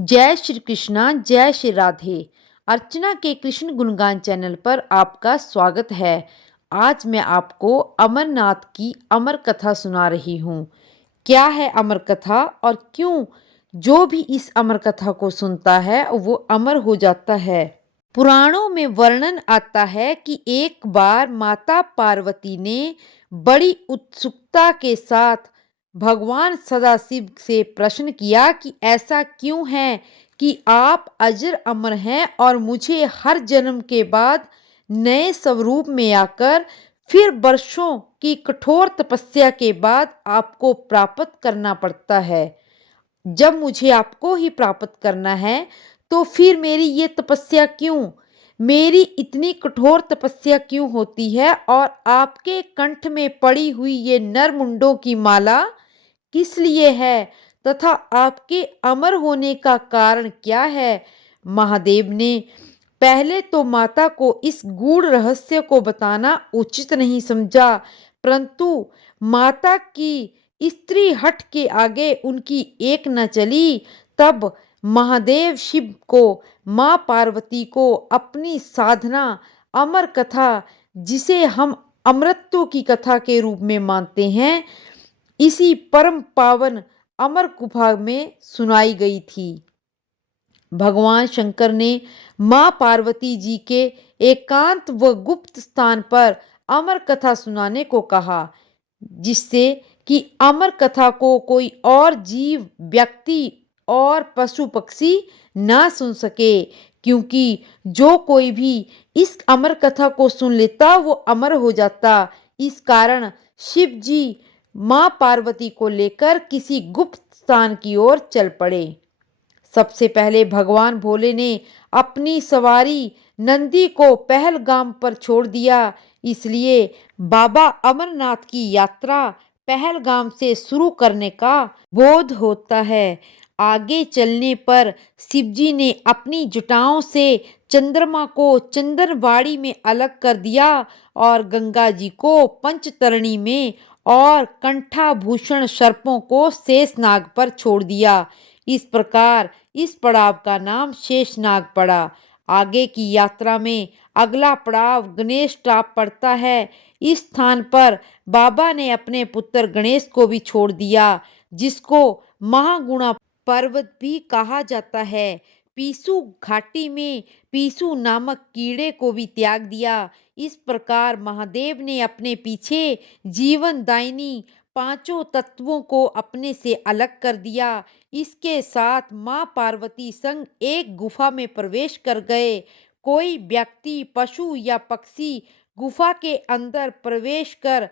जय श्री कृष्णा, जय श्री राधे। अर्चना के कृष्ण गुणगान चैनल पर आपका स्वागत है। आज मैं आपको अमरनाथ की अमर कथा सुना रही हूँ। क्या है अमर कथा और क्यों जो भी इस अमर कथा को सुनता है वो अमर हो जाता है। पुराणों में वर्णन आता है कि एक बार माता पार्वती ने बड़ी उत्सुकता के साथ भगवान सदाशिव से प्रश्न किया कि ऐसा क्यों है कि आप अजर अमर हैं और मुझे हर जन्म के बाद नए स्वरूप में आकर फिर वर्षों की कठोर तपस्या के बाद आपको प्राप्त करना पड़ता है। जब मुझे आपको ही प्राप्त करना है तो फिर मेरी ये तपस्या क्यों, मेरी इतनी कठोर तपस्या क्यों होती है और आपके कंठ में पड़ी हुई ये नरमुंडों की माला किस लिए है तथा आपके अमर होने का कारण क्या है। महादेव ने पहले तो माता को इस गूढ़ रहस्य को बताना उचित नहीं समझा, परंतु माता की स्त्री हट के आगे उनकी एक न चली। तब महादेव शिव को माँ पार्वती को अपनी साधना अमर कथा, जिसे हम अमृतत्व की कथा के रूप में मानते हैं, इसी परम पावन अमर गुफा में सुनाई गई थी। भगवान शंकर ने मां पार्वती जी के एकांत व गुप्त स्थान पर अमर कथा सुनाने को कहा, जिससे कि अमर कथा को कोई और जीव, व्यक्ति और पशु पक्षी ना सुन सके, क्योंकि जो कोई भी इस अमर कथा को सुन लेता वो अमर हो जाता। इस कारण शिव जी मां पार्वती को लेकर किसी गुप्त स्थान की ओर चल पड़े। सबसे पहले भगवान भोले ने अपनी सवारी नंदी को पहलगाम पर छोड़ दिया। इसलिए बाबा अमरनाथ की यात्रा पहलगाम से शुरू करने का बोध होता है। आगे चलने पर शिवजी ने अपनी जटाओं से चंद्रमा को चंदनवाड़ी में अलग कर दिया और गंगा जी को पंचतरणी में और कंठाभूषण सर्पों को शेषनाग पर छोड़ दिया। इस प्रकार इस पड़ाव का नाम शेषनाग पड़ा। आगे की यात्रा में अगला पड़ाव गणेश टाप पड़ता है। इस स्थान पर बाबा ने अपने पुत्र गणेश को भी छोड़ दिया, जिसको महागुणा पर्वत भी कहा जाता है। पीसू घाटी में पीसू नामक कीड़े को भी त्याग दिया। इस प्रकार महादेव ने अपने पीछे जीवनदायिनी पांचों तत्वों को अपने से अलग कर दिया। इसके साथ मां पार्वती संग एक गुफा में प्रवेश कर गए। कोई व्यक्ति, पशु या पक्षी गुफा के अंदर प्रवेश कर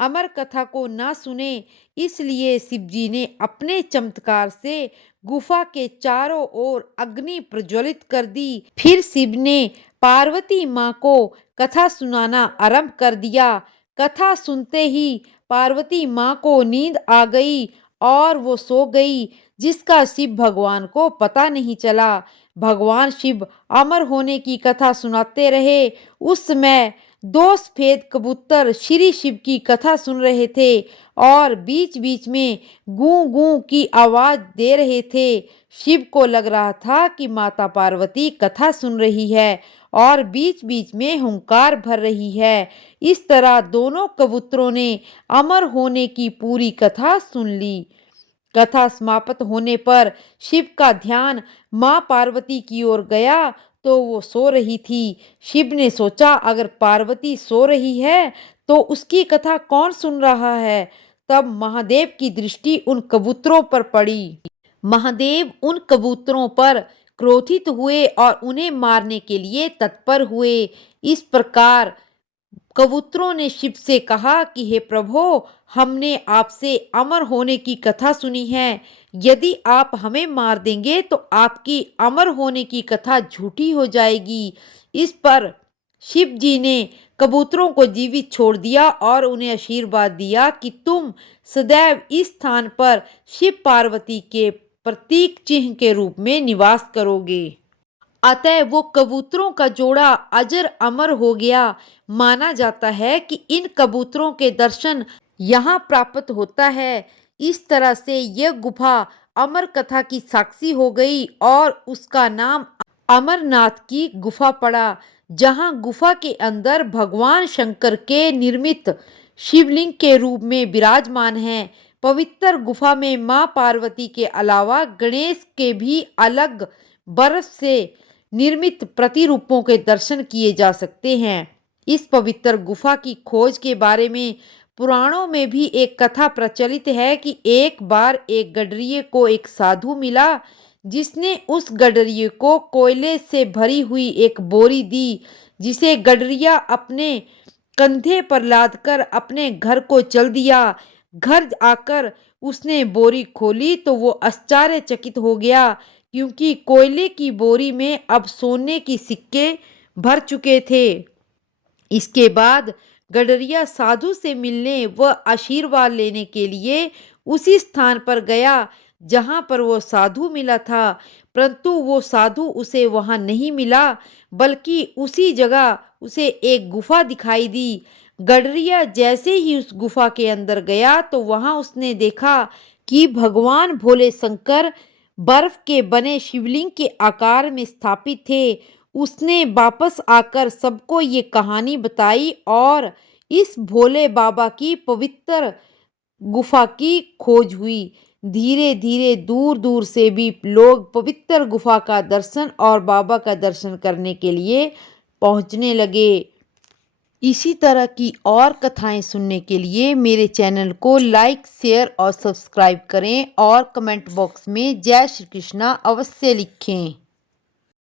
अमर कथा को ना सुने, इसलिए शिवजी ने अपने चमत्कार से गुफा के चारों ओर अग्नि प्रज्वलित कर दी। फिर शिव ने पार्वती माँ को कथा सुनाना आरंभ कर दिया। कथा सुनते ही पार्वती माँ को नींद आ गई और वो सो गई, जिसका शिव भगवान को पता नहीं चला। भगवान शिव अमर होने की कथा सुनाते रहे। उस समय दो सफेद कबूतर श्री शिव की कथा सुन रहे थे और बीच बीच में गूं गूं की आवाज दे रहे थे। शिव को लग रहा था कि माता पार्वती कथा सुन रही है और बीच बीच में हुंकार भर रही है। इस तरह दोनों कबूतरों ने अमर होने की पूरी कथा सुन ली। कथा समाप्त होने पर शिव का ध्यान मां पार्वती की ओर गया तो वो सो रही थी। शिव ने सोचा, अगर पार्वती सो रही है तो उसकी कथा कौन सुन रहा है। तब महादेव की दृष्टि उन कबूतरों पर पड़ी। महादेव उन कबूतरों पर क्रोधित हुए और उन्हें मारने के लिए तत्पर हुए। इस प्रकार कबूतरों ने शिव से कहा कि हे प्रभु, हमने आपसे अमर होने की कथा सुनी है। यदि आप हमें मार देंगे तो आपकी अमर होने की कथा झूठी हो जाएगी। इस पर शिव जी ने कबूतरों को जीवित छोड़ दिया और उन्हें आशीर्वाद दिया कि तुम सदैव इस स्थान पर शिव पार्वती के प्रतीक चिन्ह के रूप में निवास करोगे। अतः वो कबूतरों का जोड़ा अजर अमर हो गया। माना जाता है कि इन कबूतरों के दर्शन यहाँ प्राप्त होता है। इस तरह से यह गुफा अमर कथा की साक्षी हो गई और उसका नाम अमरनाथ की गुफा पड़ा, जहां गुफा के अंदर भगवान शंकर के निर्मित शिवलिंग के रूप में विराजमान हैं। पवित्र गुफा में मां पार्वती के अलावा गणेश के भी अलग बर्फ से निर्मित प्रतिरूपों के दर्शन किए जा सकते हैं। इस पवित्र गुफा की खोज के बारे में पुराणों में भी एक कथा प्रचलित है कि एक बार एक गडरिये को एक साधु मिला, जिसने उस गडरिये को कोयले से भरी हुई एक बोरी दी, जिसे गडरिया अपने कंधे पर लादकर अपने घर को चल दिया। घर आकर उसने बोरी खोली तो वो आश्चर्यचकित हो गया, क्योंकि कोयले की बोरी में अब सोने की सिक्के भर चुके थे। इसके बाद गडरिया साधु से मिलने व आशीर्वाद लेने के लिए उसी स्थान पर गया जहां पर वो साधु मिला था, परंतु वो साधु उसे वहां नहीं मिला, बल्कि उसी जगह उसे एक गुफा दिखाई दी। गडरिया जैसे ही उस गुफा के अंदर गया तो वहां उसने देखा कि भगवान भोले शंकर बर्फ के बने शिवलिंग के आकार में स्थापित थे। उसने वापस आकर सबको ये कहानी बताई और इस भोले बाबा की पवित्र गुफा की खोज हुई। धीरे धीरे दूर दूर से भी लोग पवित्र गुफा का दर्शन और बाबा का दर्शन करने के लिए पहुंचने लगे। इसी तरह की और कथाएं सुनने के लिए मेरे चैनल को लाइक, शेयर और सब्सक्राइब करें और कमेंट बॉक्स में जय श्री कृष्णा अवश्य लिखें।